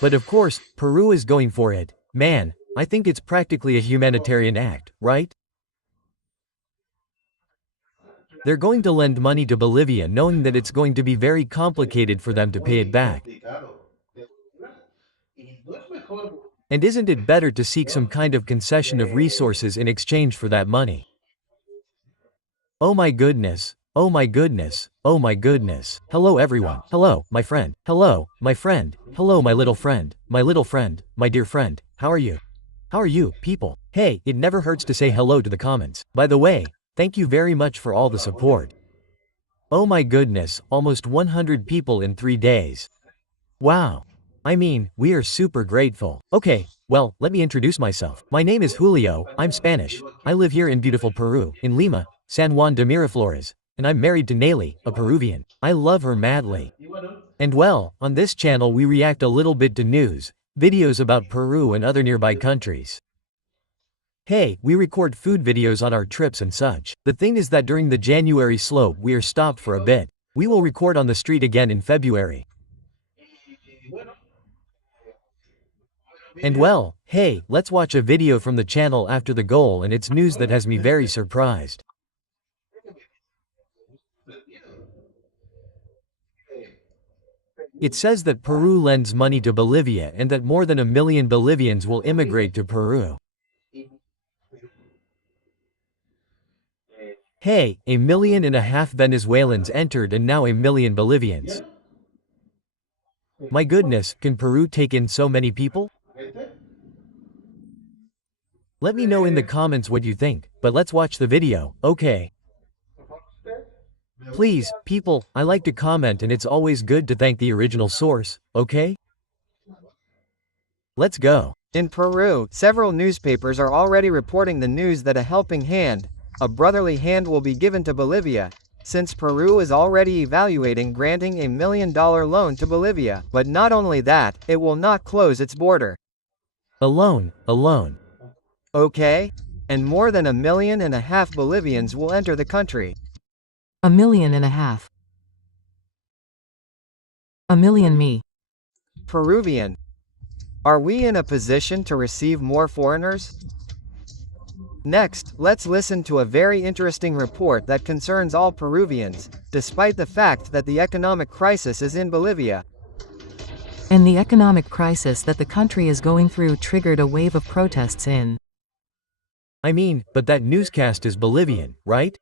But of course, Peru is going for it. Man, I think it's practically a humanitarian act, right? They're going to lend money to Bolivia knowing that it's going to be very complicated for them to pay it back. And isn't it better to seek some kind of concession of resources in exchange for that money? Oh my goodness. Oh my goodness. Oh my goodness. Hello everyone. Hello, my friend. Hello, my friend. Hello my little friend. My little friend. My dear friend. How are you? How are you, people? Hey, it never hurts to say hello to the comments. By the way, thank you very much for all the support. Oh my goodness, almost 100 people in 3 days. Wow. I mean, we are super grateful. Okay, well, let me introduce myself. My name is Julio, I'm Spanish. I live here in beautiful Peru, in Lima, San Juan de Miraflores. And I'm married to Nelly, a Peruvian. I love her madly. And well, on this channel we react a little bit to news, videos about Peru and other nearby countries. Hey, we record food videos on our trips and such. The thing is that during the January slope we are stopped for a bit. We will record on the street again in February. And well, hey, let's watch a video from the channel after the goal, and it's news that has me very surprised. It says that Peru lends money to Bolivia and that more than 1 million Bolivians will immigrate to Peru. Hey, 1.5 million Venezuelans entered and now 1 million Bolivians. My goodness, can Peru take in so many people? Let me know in the comments what you think, but let's watch the video, okay? Please, people, I like to comment and it's always good to thank the original source, okay? Let's go. In Peru, several newspapers are already reporting the news that a helping hand, a brotherly hand will be given to Bolivia, since Peru is already evaluating granting $1 million loan to Bolivia. But not only that, it will not close its border. A loan. Okay? And more than 1.5 million Bolivians will enter the country. 1.5 million. 1 million me. Peruvian. Are we in a position to receive more foreigners? Next, let's listen to a very interesting report that concerns all Peruvians, despite the fact that the economic crisis is in Bolivia. And the economic crisis that the country is going through triggered a wave of protests in. I mean, but that newscast is Bolivian, right?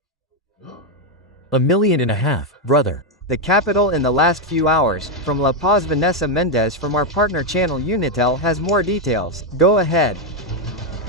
1.5 million, brother. The capital in the last few hours. From La Paz, Vanessa Mendez from our partner channel Unitel has more details. Go ahead.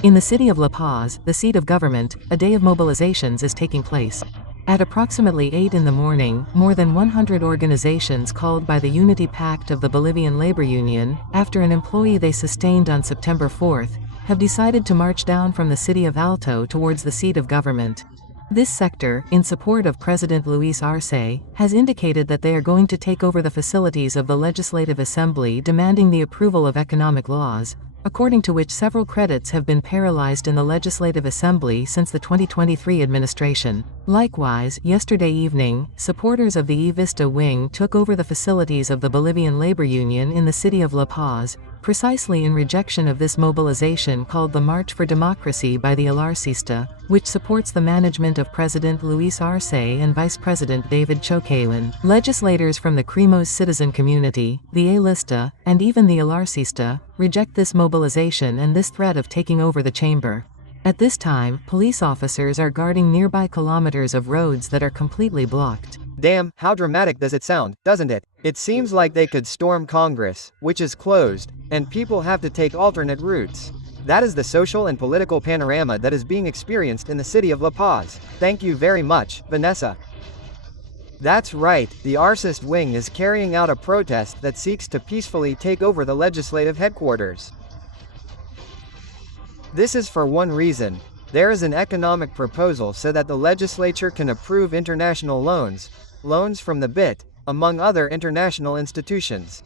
In the city of La Paz, the seat of government, a day of mobilizations is taking place. At approximately 8 in the morning, more than 100 organizations called by the Unity Pact of the Bolivian Labor Union, after an employee they sustained on September 4th, have decided to march down from the city of Alto towards the seat of government. This sector, in support of President Luis Arce, has indicated that they are going to take over the facilities of the Legislative Assembly, demanding the approval of economic laws, according to which several credits have been paralyzed in the Legislative Assembly since the 2023 administration. Likewise, yesterday evening, supporters of the E-Vista wing took over the facilities of the Bolivian Labor Union in the city of La Paz, precisely in rejection of this mobilization called the March for Democracy by the Alarcista, which supports the management of President Luis Arce and Vice President David Choquehuan. Legislators from the Cremo's citizen community, the A-Lista, and even the Alarcista, reject this mobilization and this threat of taking over the chamber. At this time, police officers are guarding nearby kilometers of roads that are completely blocked. Damn, how dramatic does it sound, doesn't it? It seems like they could storm Congress, which is closed, and people have to take alternate routes. That is the social and political panorama that is being experienced in the city of La Paz. Thank you very much, Vanessa. That's right, the Arcist wing is carrying out a protest that seeks to peacefully take over the legislative headquarters. This is for one reason. There is an economic proposal so that the legislature can approve international loans from the BIT, among other international institutions.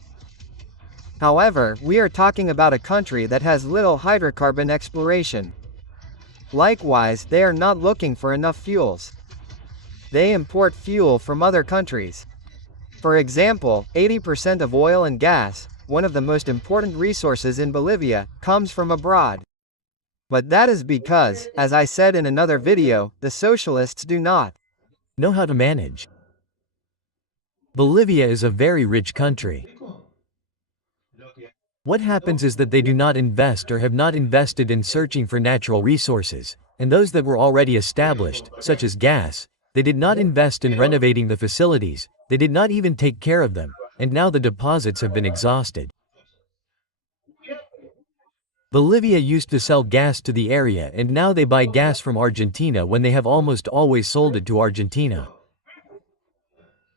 However, we are talking about a country that has little hydrocarbon exploration. Likewise, they are not looking for enough fuels. They import fuel from other countries. For example, 80% of oil and gas, one of the most important resources in Bolivia, comes from abroad. But that is because, as I said in another video, the socialists do not know how to manage. Bolivia is a very rich country. What happens is that they do not invest or have not invested in searching for natural resources, and those that were already established, such as gas, they did not invest in renovating the facilities, they did not even take care of them, and now the deposits have been exhausted. Bolivia used to sell gas to the area and now they buy gas from Argentina when they have almost always sold it to Argentina.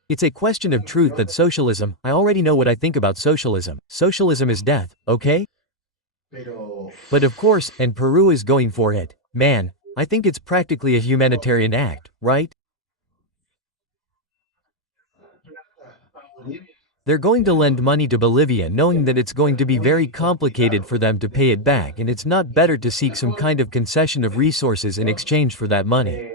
It's a question of truth that socialism, I already know what I think about socialism. Socialism is death, okay? But of course, and Peru is going for it. Man, I think it's practically a humanitarian act, right? They're going to lend money to Bolivia knowing that it's going to be very complicated for them to pay it back, and it's not better to seek some kind of concession of resources in exchange for that money.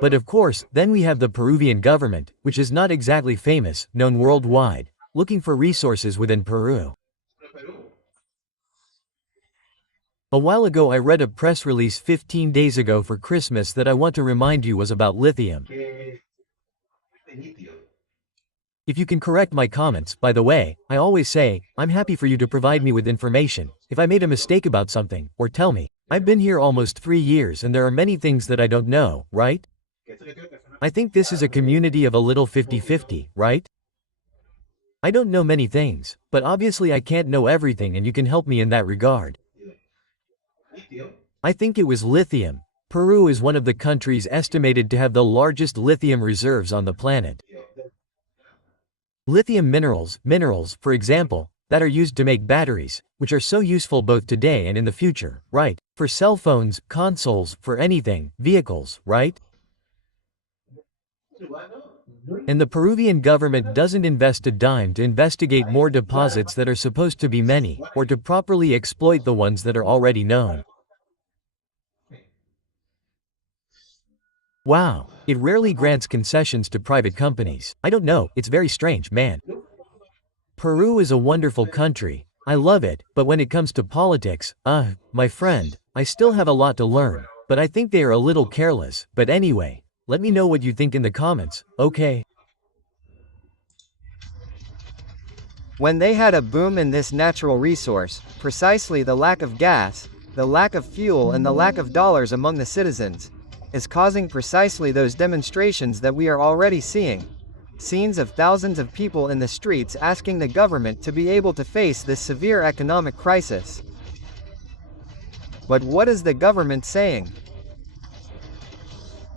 But of course, then we have the Peruvian government, which is not exactly famous, known worldwide, looking for resources within Peru. A while ago I read a press release 15 days ago for Christmas that I want to remind you was about lithium. If you can correct my comments, by the way, I always say, I'm happy for you to provide me with information, if I made a mistake about something, or tell me. I've been here almost 3 years and there are many things that I don't know, right? I think this is a community of a little 50-50, right? I don't know many things, but obviously I can't know everything and you can help me in that regard. I think it was lithium. Peru is one of the countries estimated to have the largest lithium reserves on the planet. Lithium minerals, for example, that are used to make batteries, which are so useful both today and in the future, right? For cell phones, consoles, for anything, vehicles, right? And the Peruvian government doesn't invest a dime to investigate more deposits that are supposed to be many, or to properly exploit the ones that are already known. Wow, it rarely grants concessions to private companies. I don't know, it's very strange, man. Peru is a wonderful country, I love it, but when it comes to politics, my friend, I still have a lot to learn, but I think they are a little careless, but anyway, let me know what you think in the comments, okay? When they had a boom in this natural resource, precisely the lack of gas, the lack of fuel and the lack of dollars among the citizens, is causing precisely those demonstrations that we are already seeing. Scenes of thousands of people in the streets asking the government to be able to face this severe economic crisis. But what is the government saying?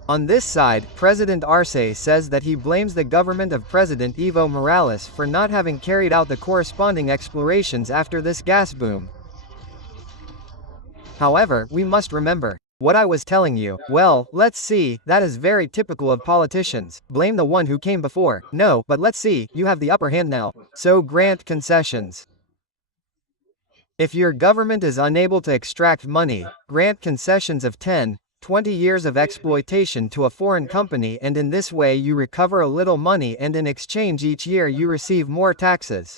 On this side, President Arce says that he blames the government of President Evo Morales for not having carried out the corresponding explorations after this gas boom. However, we must remember, what I was telling you, well, let's see, that is very typical of politicians. Blame the one who came before. No, but let's see, you have the upper hand now. So grant concessions. If your government is unable to extract money, grant concessions of 10, 20 years of exploitation to a foreign company, and in this way you recover a little money and in exchange each year you receive more taxes.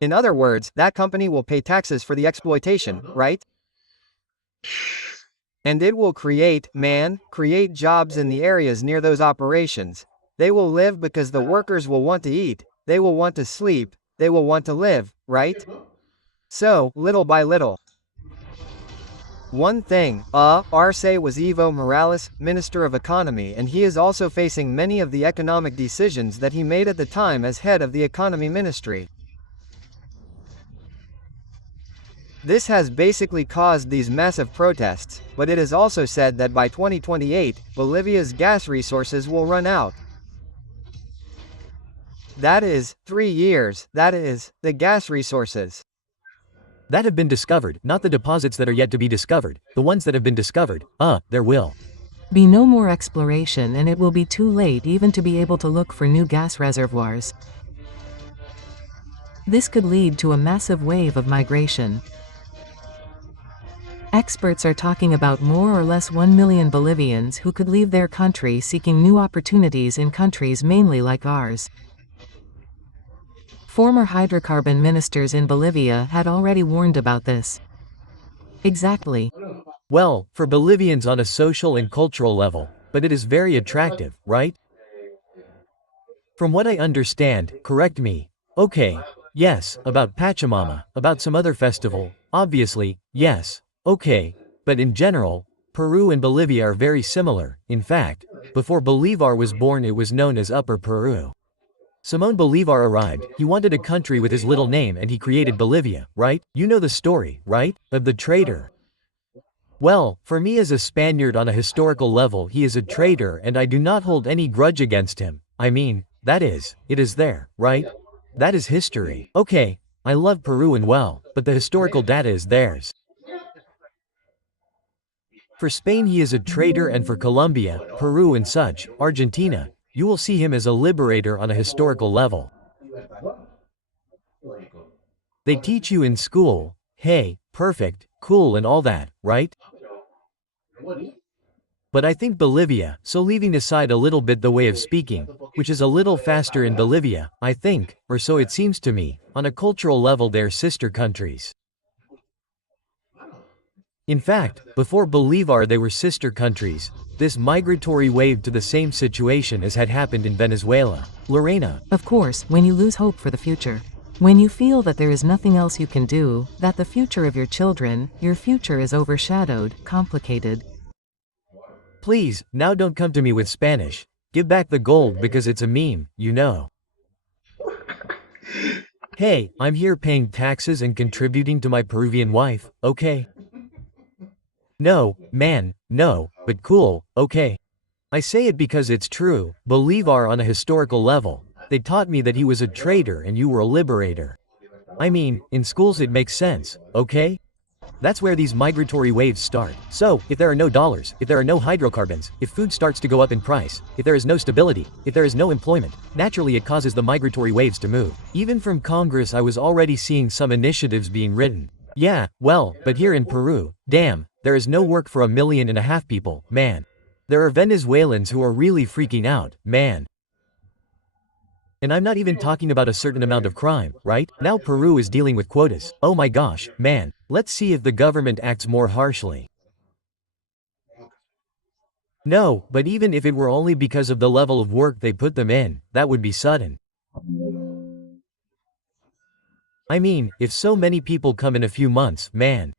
In other words, that company will pay taxes for the exploitation, right? And it will create jobs in the areas near those operations. They will live because the workers will want to eat, they will want to sleep, they will want to live, right? So, little by little. One thing, Arce was Evo Morales, Minister of Economy, and he is also facing many of the economic decisions that he made at the time as head of the Economy Ministry. This has basically caused these massive protests, but it is also said that by 2028, Bolivia's gas resources will run out. That is, 3 years, that is, the gas resources that have been discovered, not the deposits that are yet to be discovered, the ones that have been discovered, there will be no more exploration and it will be too late even to be able to look for new gas reservoirs. This could lead to a massive wave of migration. Experts are talking about more or less 1 million Bolivians who could leave their country seeking new opportunities in countries mainly like ours. Former hydrocarbon ministers in Bolivia had already warned about this. Exactly. Well, for Bolivians on a social and cultural level, but it is very attractive, right? From what I understand, correct me. Okay. Yes, about Pachamama, about some other festival, obviously, yes. Okay. But in general, Peru and Bolivia are very similar. In fact, before Bolivar was born it was known as Upper Peru. Simón Bolívar arrived, he wanted a country with his little name and he created Bolivia, right? You know the story, right? Of the traitor. Well, for me as a Spaniard on a historical level he is a traitor and I do not hold any grudge against him. I mean, it is there, right? That is history. Okay, I love Peru and well, but the historical data is theirs. For Spain he is a traitor and for Colombia, Peru and such, Argentina, you will see him as a liberator on a historical level. They teach you in school, hey, perfect, cool and all that, right? But I think Bolivia, so leaving aside a little bit the way of speaking, which is a little faster in Bolivia, I think, or so it seems to me, on a cultural level they're sister countries. In fact, before Bolivar they were sister countries. This migratory wave to the same situation as had happened in Venezuela. Lorena. Of course, when you lose hope for the future. When you feel that there is nothing else you can do, that the future of your children, your future is overshadowed, complicated. Please, now don't come to me with Spanish. Give back the gold because it's a meme, you know. Hey, I'm here paying taxes and contributing to my Peruvian wife, okay? No, man, no, but cool, okay. I say it because it's true. Bolivar on a historical level. They taught me that he was a traitor and you were a liberator. I mean, in schools it makes sense, okay? That's where these migratory waves start. So, if there are no dollars, if there are no hydrocarbons, if food starts to go up in price, if there is no stability, if there is no employment, naturally it causes the migratory waves to move. Even from Congress I was already seeing some initiatives being written. Yeah, well, but here in Peru, damn, there is no work for 1.5 million people, man. There are Venezuelans who are really freaking out, man. And I'm not even talking about a certain amount of crime, right? Now Peru is dealing with quotas. Oh my gosh, man. Let's see if the government acts more harshly. No, but even if it were only because of the level of work they put them in, that would be sudden. I mean, if so many people come in a few months, man.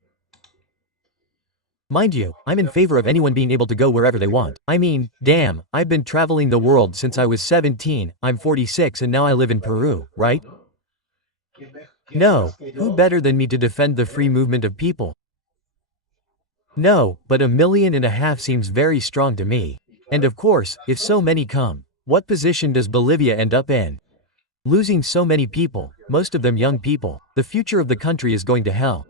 Mind you, I'm in favor of anyone being able to go wherever they want. I mean, damn, I've been traveling the world since I was 17, I'm 46 and now I live in Peru, right? No, who better than me to defend the free movement of people? No, but 1.5 million seems very strong to me. And of course, if so many come, what position does Bolivia end up in? Losing so many people, most of them young people, the future of the country is going to hell.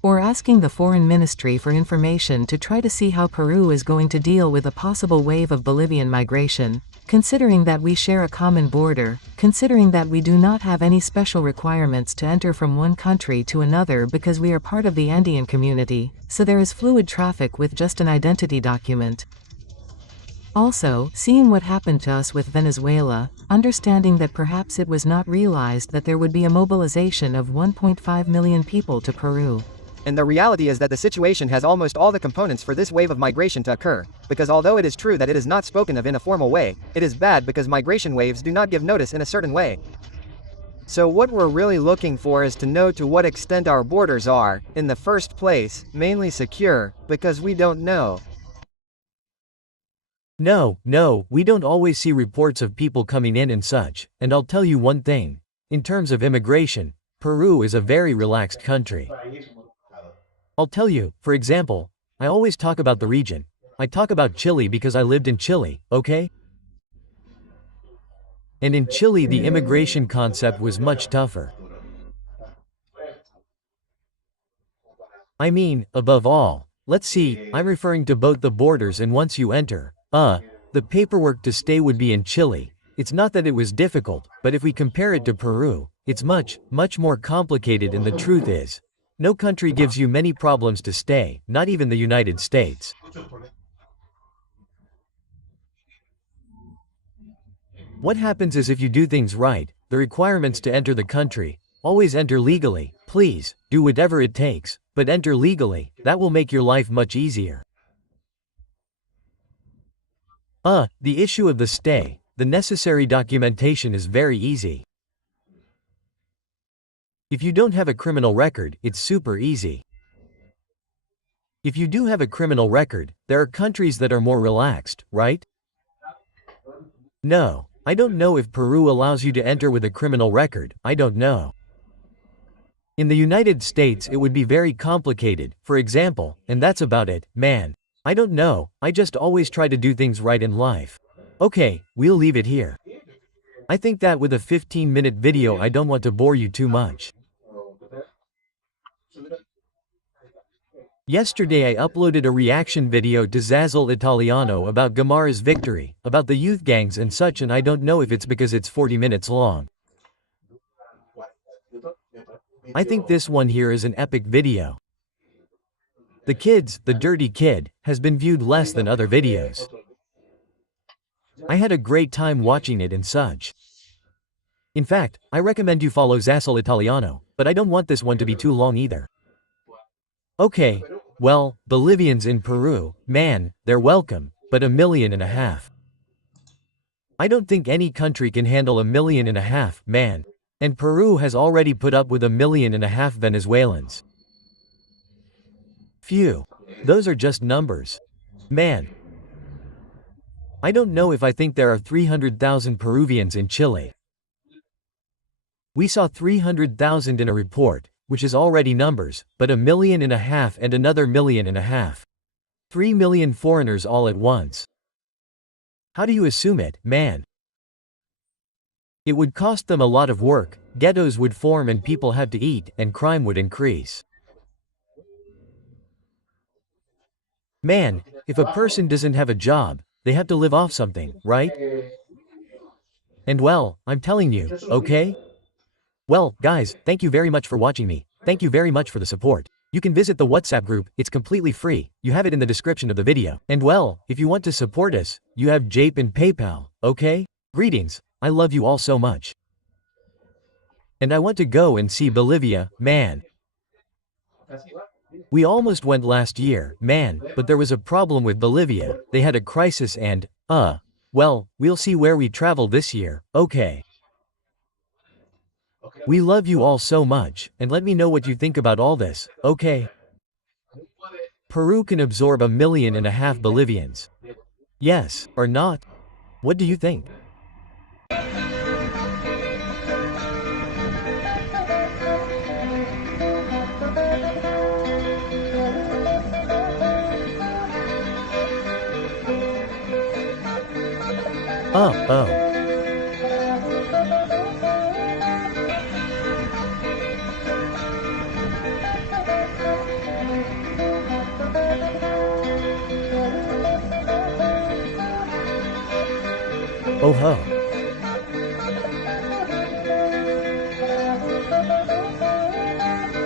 Or asking the foreign ministry for information to try to see how Peru is going to deal with a possible wave of Bolivian migration, considering that we share a common border, considering that we do not have any special requirements to enter from one country to another because we are part of the Andean community, so there is fluid traffic with just an identity document. Also, seeing what happened to us with Venezuela, understanding that perhaps it was not realized that there would be a mobilization of 1.5 million people to Peru. And the reality is that the situation has almost all the components for this wave of migration to occur, because although it is true that it is not spoken of in a formal way, it is bad because migration waves do not give notice in a certain way. So what we're really looking for is to know to what extent our borders are, in the first place, mainly secure, because we don't know. No, we don't always see reports of people coming in and such, and I'll tell you one thing. In terms of immigration, Peru is a very relaxed country. I'll tell you, for example, I always talk about the region. I talk about Chile because I lived in Chile, okay? And in Chile the immigration concept was much tougher. I mean, above all, let's see, I'm referring to both the borders and once you enter, the paperwork to stay would be in Chile. It's not that it was difficult, but if we compare it to Peru, it's much more complicated and the truth is, No country gives you many problems to stay, not even the United States. What happens is if you do things right, the requirements to enter the country, always enter legally, please, do whatever it takes, but enter legally, that will make your life much easier. The issue of the stay, the necessary documentation is very easy. If you don't have a criminal record, it's super easy. If you do have a criminal record, there are countries that are more relaxed, right? No, I don't know if Peru allows you to enter with a criminal record, I don't know. In the United States it would be very complicated, for example, and that's about it, man. I don't know, I just always try to do things right in life. Okay, we'll leave it here. I think that with a 15-minute video I don't want to bore you too much. Yesterday I uploaded a reaction video to Zazzle Italiano about Gamarra's victory, about the youth gangs and such, and I don't know if it's because it's 40 minutes long. I think this one here is an epic video. The Kids, the Dirty Kid, has been viewed less than other videos. I had a great time watching it and such. In fact, I recommend you follow Zazzle Italiano, but I don't want this one to be too long either. Okay, well, Bolivians in Peru, man, they're welcome, but 1.5 million. I don't think any country can handle 1.5 million, man. And Peru has already put up with 1.5 million Venezuelans. Phew. Those are just numbers. Man. I don't know if I think there are 300,000 Peruvians in Chile. We saw 300,000 in a report, which is already numbers, but 1.5 million and another 1.5 million. 3 million foreigners all at once. How do you assume it, man? It would cost them a lot of work, ghettos would form and people have to eat, and crime would increase. Man, if a person doesn't have a job, they have to live off something, right? And well, I'm telling you, okay? Well, guys, thank you very much for watching me. Thank you very much for the support. You can visit the WhatsApp group, it's completely free, you have it in the description of the video. And well, if you want to support us, you have Jape and PayPal, okay? Greetings, I love you all so much. And I want to go and see Bolivia, man. We almost went last year, man, but there was a problem with Bolivia, they had a crisis and, well, we'll see where we travel this year, okay? We love you all so much, and let me know what you think about all this, okay? Peru can absorb 1.5 million Bolivians. Yes, or not? What do you think? Oh. Oh ho.